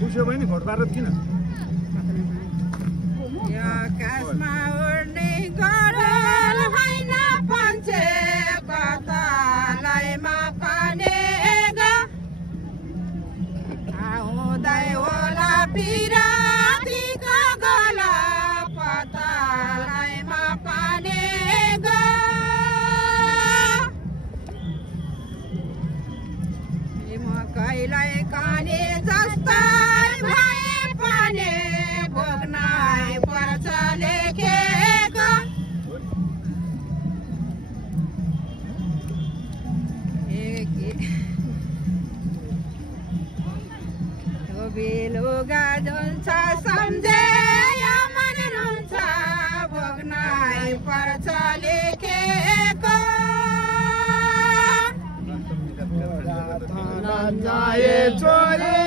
पुग्यो भने भोट पारेर किन आकाशमा उड्ने गरल होइन पन्छे कतालैमा पानेगा आउँदै होला पिरातीको गला पतालैमा पानेगा मकैलाई काने जस्तै भए पाने भोग्नै पर्छ लेखेको बेलुगा जुन्छ सम्झे मन रुन्छ भोग्नै पर्छ लेखेको जाए चोरे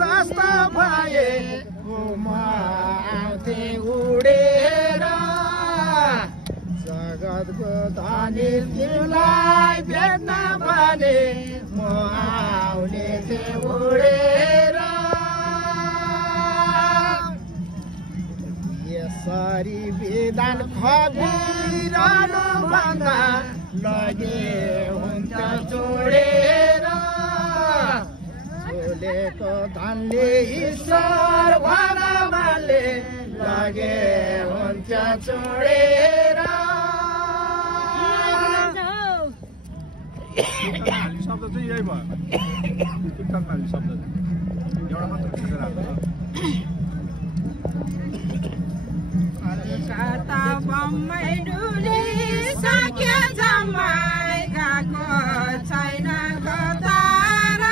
जस्तो भए म आउँथे उडेर जगतको धनी तिमीलाई भेट्न भने म आउने थिएँ उडेर यसरी विधान खबिरहनु भन्दा लगे हुन्छ जोडेर छोलेको धनले ईश्वर भगवानले लगे हुन्छ छोडेर शब्द चाहिँ यही भयो टिकटक माली शब्द एउटा मात्र छाडेर कता बम्मै डुलिसक्यो जम्मै गएको छैन कतार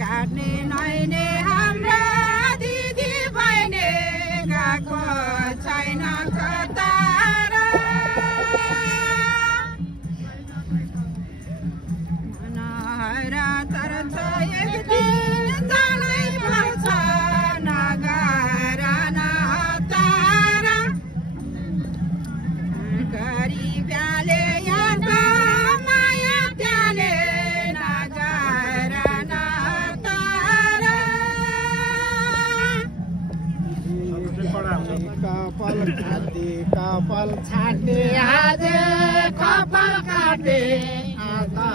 काट्ने नैने हाम्रा दिदी बहिनी गएको छैन कतार नहर तर एक दिन जानै पर्छ नगर नहतार गरिबले यहाँ माया त्याले नगर नहतार कपाल खाते कपाल छाड्ने आजे कपाल काटे आधा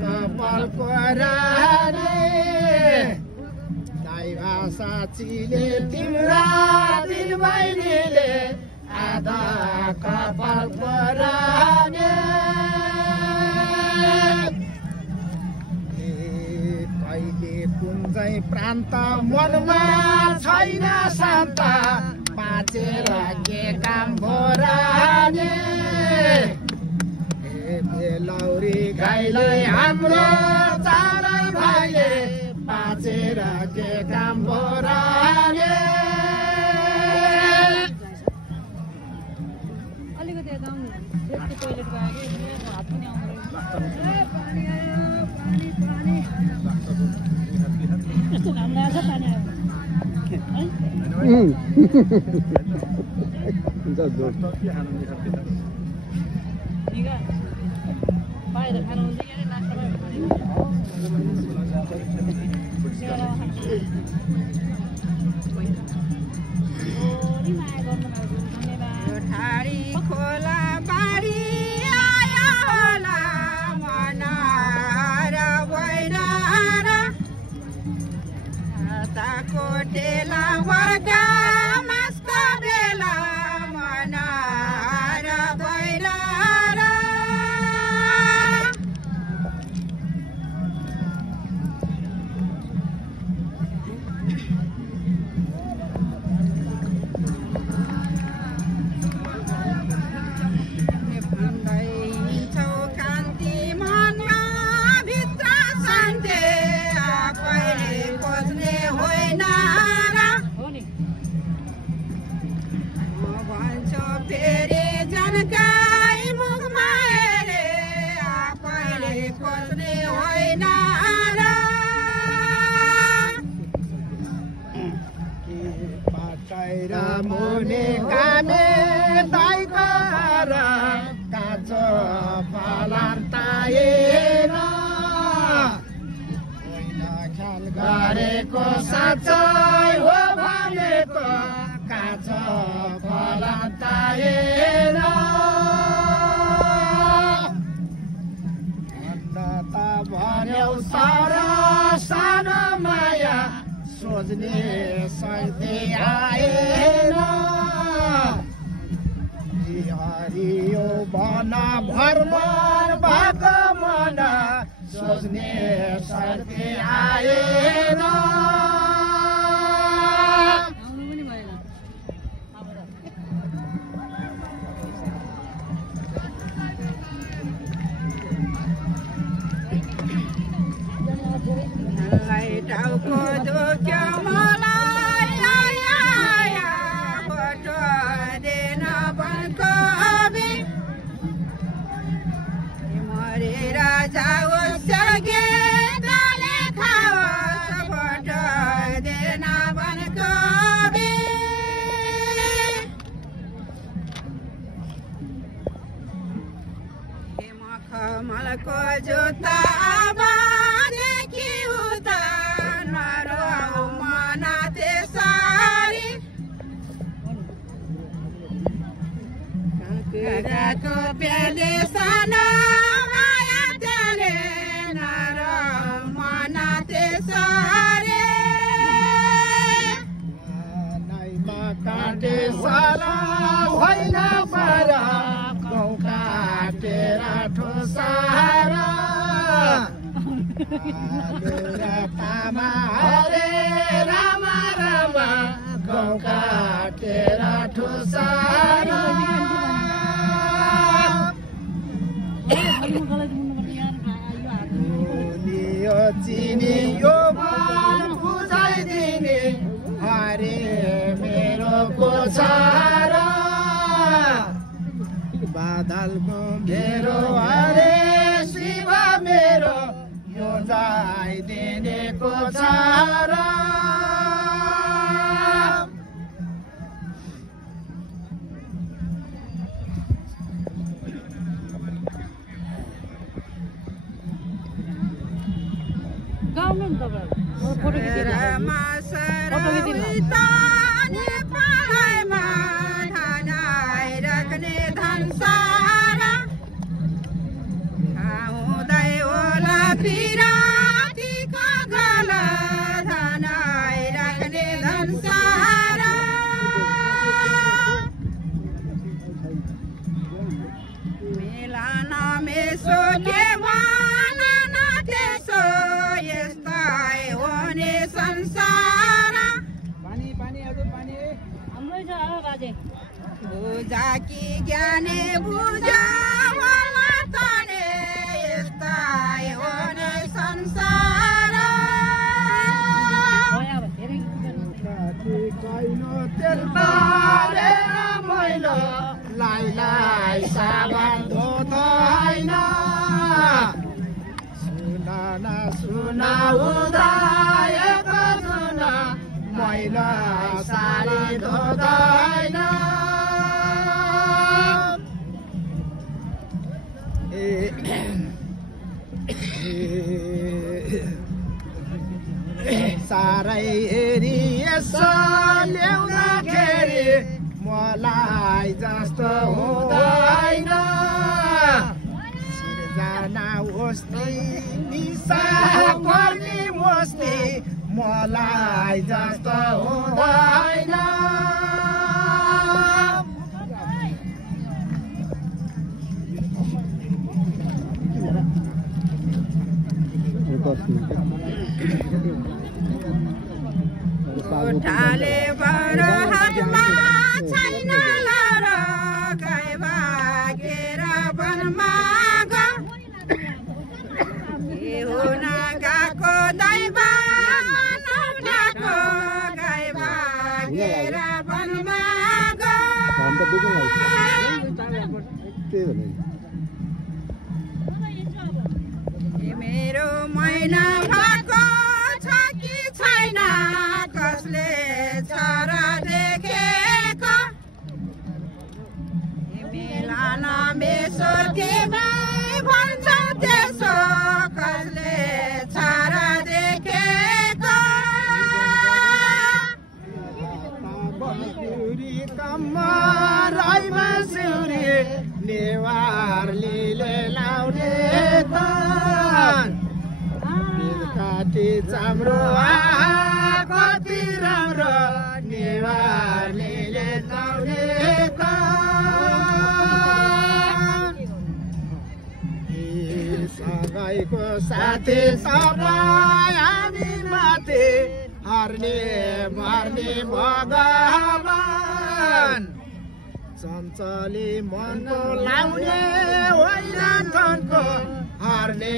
कपाल कोराने दाइ भाषाचीले तिम्रा दिल बहिनीले आधा कपाल कोराने कहिले कुन चाहिँ प्रान्त मनमा छैन शान्त बाँचेर के काम भोराने बेलौरी गाईलाई हाम्रो चारै भाइले बाँचेर के काम भोराने अलिकति यता आउनु टोइलेट गयो कि हात पनि आउँदैन यस्तो घाम लागेको छ पानी आयो निगा बाहिर खानु हुन्छ कि नास्ता ठाडी खोला बारी आयो होला मनार भैरार कोटेला वर्गा मास्का बेला मनार भैरार मुनि कामे भनेको साँच्चै हो भनेको काँचो फलाताएन अन्नता भन्यौ सारा सानो माया सोच्ने शक्ति आएन हरियो बन भरमान भएको मन सोच्ने शक्ति आएन आउनु पनि भएन मलाई टाउको दुख्यो मलाई आया फोटो दिन बनको मरेर जाओस् सके तले खाओस् फोटो दिन बनको मलको जुत्ता को प्याले साना माया तेरे नारो मना ते सारे नाइमा काटे साला होइन पारा गाउँ काटेर ठोसारा तामा हरे रामा रामा गाउँ काटेर ठोसारा चिनी यो मन बुझाइदिने हरे मेरो कोछारा बादलको मेरो हरे शिव मेरो यो जाइदिने कोछारा गाउनु नि तपाईहरु फोटो खिचेर राख्ने धनसारा आउँदै होला पिरातीको गला धनाइ राख्ने धनसारा मिलान मेसो के बुझा कि ज्ञाने बुझा होला तने यस्ताइ होने संसार तेलबारे मैलो लाइलाई साबान धोदैन सुना सुना उदाएको जुन मैलो सारी धोदैन सारै हेरी यसो ल्याउँदाखेरि मलाई जस्तो हुँदैन सिर्जना होस्ती निसा पर्ने मोस्ती मलाई जस्तो हुँदैन उठाले बर हातमा छैन लर गाई भागेर वनमा हुन गएको दैवा नउठाको गाई भागेर वनमा मेरो मैना भएको छ कि छैन कसले छरा देखेको मिलान मेसो तिमी भन्छ त्यसो कसले छरा देखेको काटी चाम्रो कति राम्रो नेवारले लाउने सँगैको साथी तपाईँ हामी माथि हार्ने मर्ने भगवान चञ्चली मनको लाउने होइन थनको हार्ने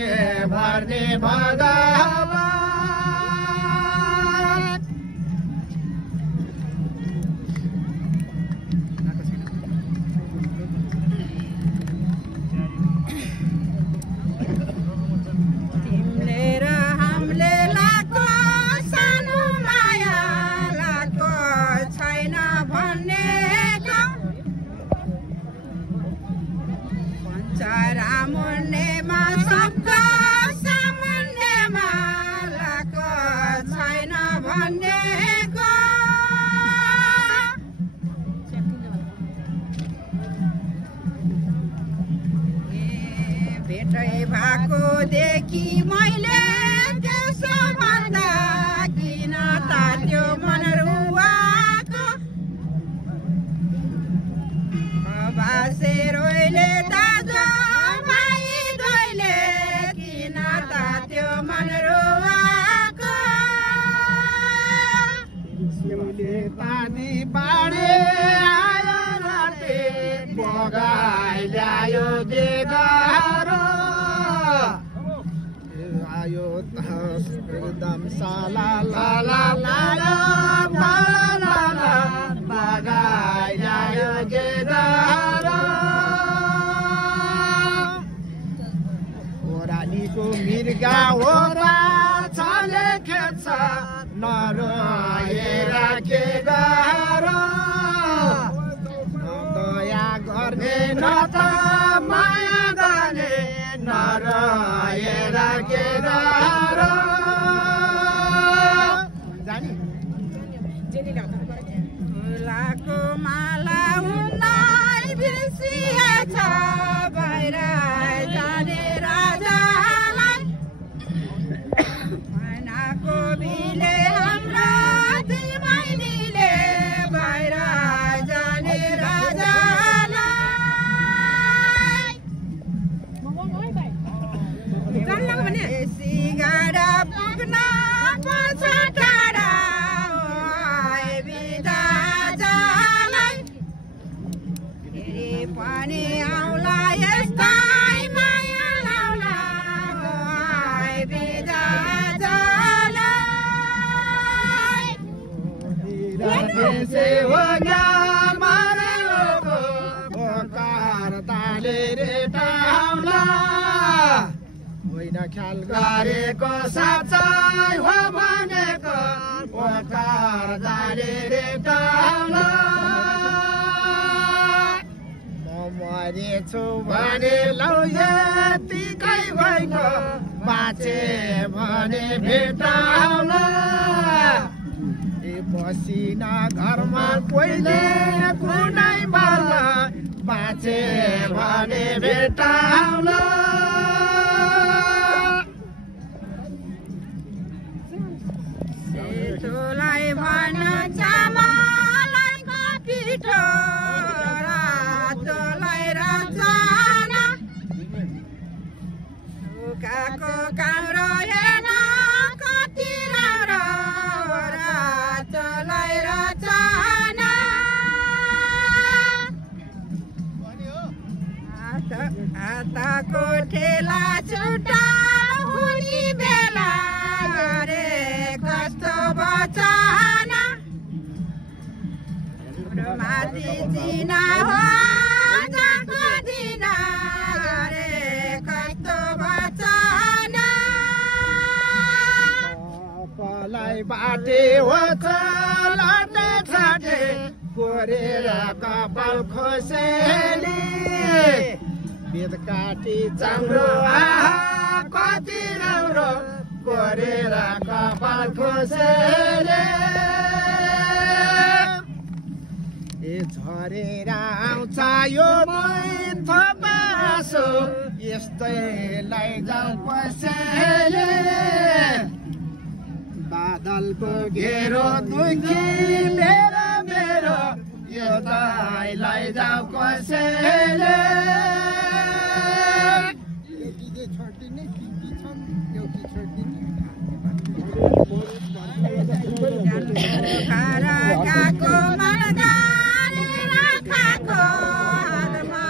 मर्ने भगवान देखि मैले त्यसो भन्दा किन तात्यो मन रुवाको बासे रोइले दाजु भाइ दोइले किन तात्यो मन रुवाको सुले पानी बाडे आयो राते बगाइ ल्यायो देगारो आयो एकदम साला ला ला ला ला ला ला ला बगाइ ल्यायो देगारो ओरालीको मिर्गा ओरा छले खेल्छ नरोएर के गाह्रो दया गर्ने न त माया गर्ने नरोएर के गाह्रो फुलाको माला उन्नाइ बिर्सिएछ बाहिर जाने राजालाई मैनाको बिले हाम्रो दिवालीले बाहिर जाने राजालाई सिगारा पुग्न पर्छ टाढा बिदा जालाई फेरि पनि आउला यस्तै माया लाउला बिदा जालाई से हो गया मारे हो कार ताले रे टाउला होइन ख्याल गरेको साँच्चै हो भनेको कार ताले रे टाउला म मरेछु भने लौ यतिकै भएको बाँचे भने भेटाउला बसिना घरमा कोहीले कुनै बाला बाँचे भने भेटाउला सेतोलाई भन चामलको पिठो रातोलाई रचना सुकाको काम्रो हेर्न कति राम्रो रातोलाई रचना हातको ठेला छुटा हुने बेला गरे कस्तो बचाना माथि चिना हो जाको दिना गरे कस्तो बचाना कलाई बाटे हो लाटे छाटे कोरेर कपाल खोसेली बेद काटी चाम्रो कति राम्रो कोरेर कपाल खोसेले ए झरेर आउँछ यो थपासो यस्तै लैजाउँ कसैले कालको घेरो दुखी मेरो मेरो यो दाइलाई जाऊ कसैले गएको मनगाले राखाको हातमा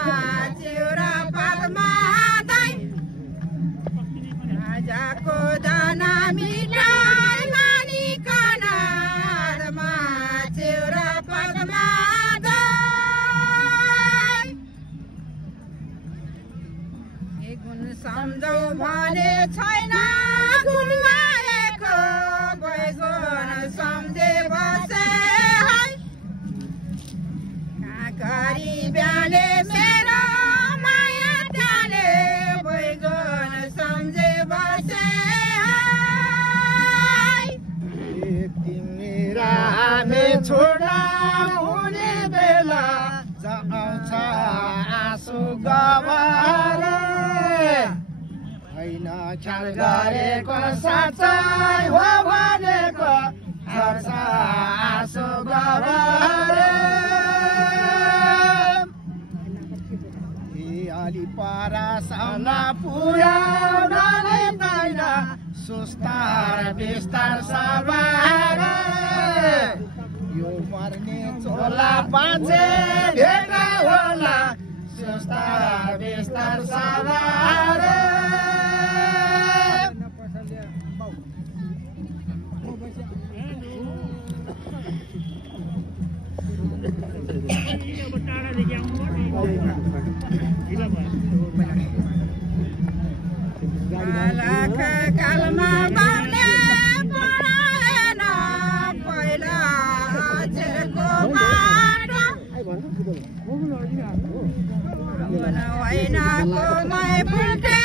चिउरा पातमा दाइ राजाको दाना मिठाई मानिकन हातमा चिउरा पातमा दाइ एक गुण सम्झौ भने छैन गुणगाएको बैगुण सम्झे बसे गरिबले मेरो माया त्याले बैगुण सम्झे बसे तिमीरा हामी छोडा हुने बेला आउँछ आँसु गवाएर होइन ख्याल गरेको साँच्चै हो भनेको हर्ष आँसु गवाएर अलि परासम्म पुर्याउन नै पाइन सुस्तार बिस्तार सवार यो मर्ने चोला बाँचे भेटा होला सुस्तार बिस्तार सवार कालमा बाउने पढाएन पहिला अक्षरको बाटो होइन घुमाइ फुल्टे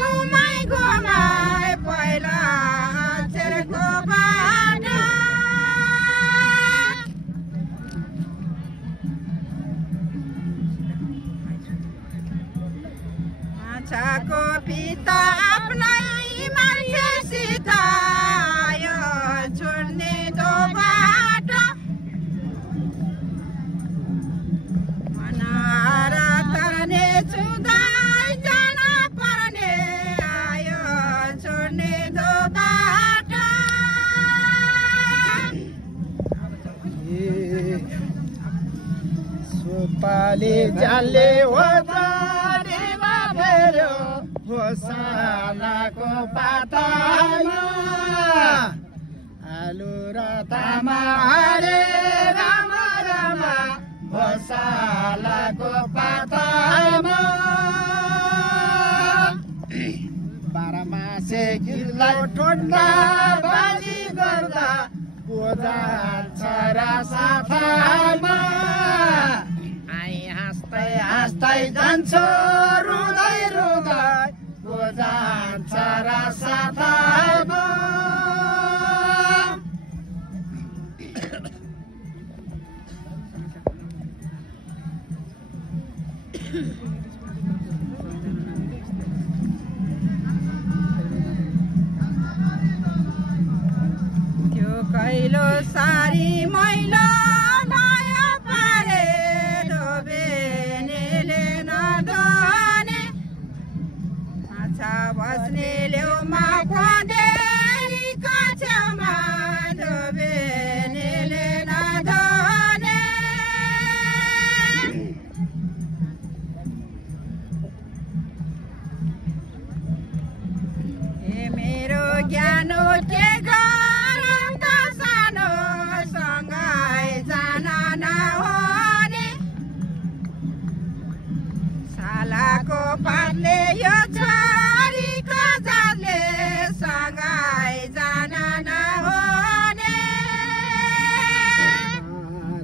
घुमाइ घुमाइ पहिला अक्षरको बाटो माछाको पिता आफ्नै मान्छेसित आयो छोड्ने दो बाटो मनाएर ताने छुँदै जान पर्ने आयो छोड्ने दो बाटो सुपाली जाले हो घोषणाको पातामा आलु र तामा हरे राम राम घोषणाको पातामा 12 मासे गिल्लाई ठोड्दा बाजी गर्दा को जान्छ र साथमा आई हाँस्दै हाँस्दै जान्छ रुँदै रुँदै को जान्छ र साथमा त्यो कैलो सारी मैलो नयाँ पारे धोबेनेले नधोने माछा बस्ने लेउमा खोदेरीको छेउमा धोबेनेले नधोने ए मेरो ज्ञानो के सालाको पातले यो छोरीको जातले सँगै जान नहुने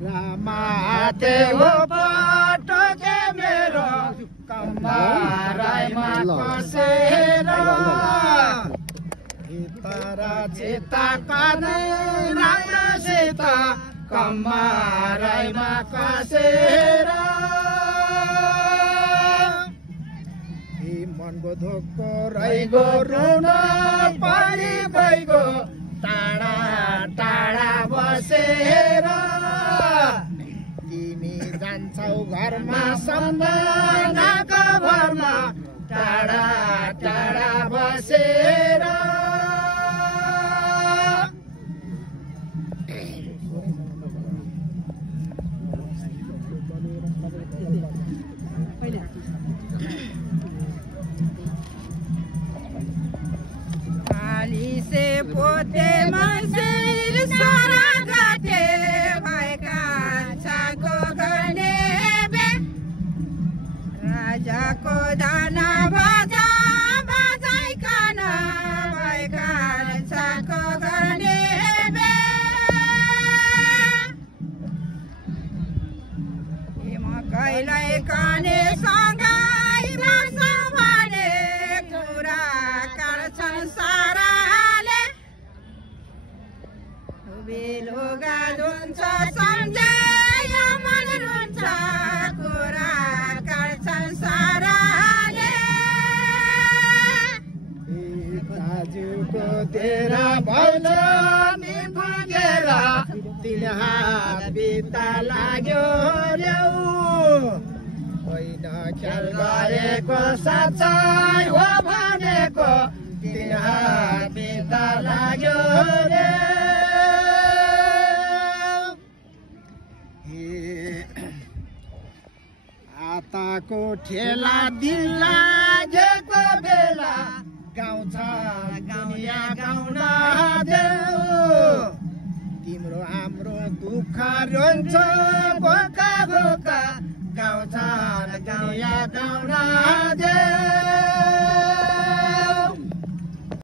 रामाते हो पटके मेरो कम्बाराइमा कसेर तारा चिता काने राम्रोसित कम्बाराइमा कसेर मनको धोको रहिगो रुन परि गइगो टाढा टाढा बसेर तिमी जान्छौ घरमा सम्झनाको भरमा टाढा टाढा बसेर से पोते मन्दिर स्वर्गते भएका छाको गर्ने बे राजाको दाना बजा बजाइकन भएका छाको गर्ने बे कहिल्यै काने सँगै बस्छौ भने कुरा काट्छन् सारा बेलुगा धुन्छ सम्झेर मन रुन्छ कुरा काट्छन् साराले दाजुको तेरा भैलो पुगेर तिन हात बिता लाग्यो ल्याउ होइन ख्याल गरेको साँच्चै हो भनेको तिन हात बिता लाग्यो रे आताको ठेला दिल लागेको बेला गाउँछ दुनिया गाउन देऊ तिम्रो हाम्रो दुःख रोन्छ